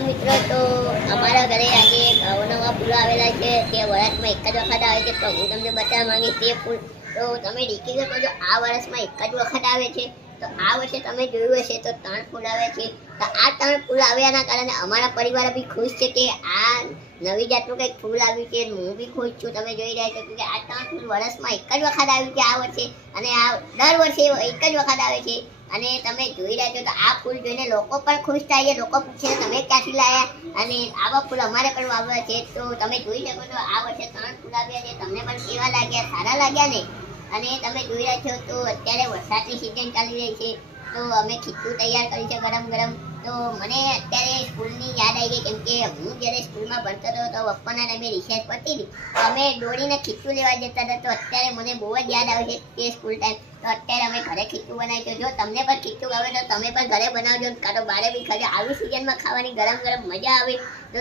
મિત્રો, તો અમારા ઘરે આજે એક અવનવા ફૂલો આવેલા છે. તે વર્ષમાં એક જ વખત આવે છે. તો હું તમને બતાવવા માંગીશ તે ફૂલ. તો તમે દેખી શકો છો, આ વર્ષમાં એક જ વખત આવે છે. તો આ વર્ષે તમે જોયું હશે, તો ત્રણ ફૂલ આવે છે. તો આ ત્રણ ફૂલ આવ્યાના કારણે અમારા પરિવાર બી ખુશ છે કે આ નવી જાતનું કંઈક ફૂલ આવ્યું છે. હું બી ખુશ છું. તમે જોઈ રહ્યા છો કે આ ત્રણ ફૂલ વર્ષમાં એક જ વખત આવ્યું છે આ વર્ષે. અને આ દર વર્ષે એક જ વખત આવે છે. અને તમે જોઈ રહ્યા છો તો આ ફૂલ જોઈને લોકો પણ ખુશ થાય છે. લોકો પૂછે તમે ક્યાંથી લાયા? અને આવા ફૂલ અમારે પણ વાવ્યા છે. તો તમે જોઈ શકો છો, આ વર્ષે ત્રણ ફૂલ આવ્યા છે. તમને પણ કેવા લાગ્યા? સારા લાગ્યા ને? અને તમે જોઈ રહ્યા છો તો અત્યારે વરસાદની સિઝન ચાલી રહી છે. તો અમે ખીચું તૈયાર કરી છે ગરમ ગરમ. તો મને કેમ કે હું જ્યારે સ્કૂલમાં ભણતો હતો તો પપ્પાના ટાઈમે રિસેસ પડતી હતી અમે દોડીને ખીચું લેવા જતા હતા તો અત્યારે મને બહુ જ યાદ આવે છે તે સ્કૂલ ટાઈમ તો અત્યારે અમે ઘરે ખીચું બનાવી જો તમને પણ ખીચું આવે તો તમે પણ ઘરે બનાવજો. કાં તો બારે બી ઘરે આવી સિઝનમાં ખાવાની ગરમ ગરમ મજા આવે. તો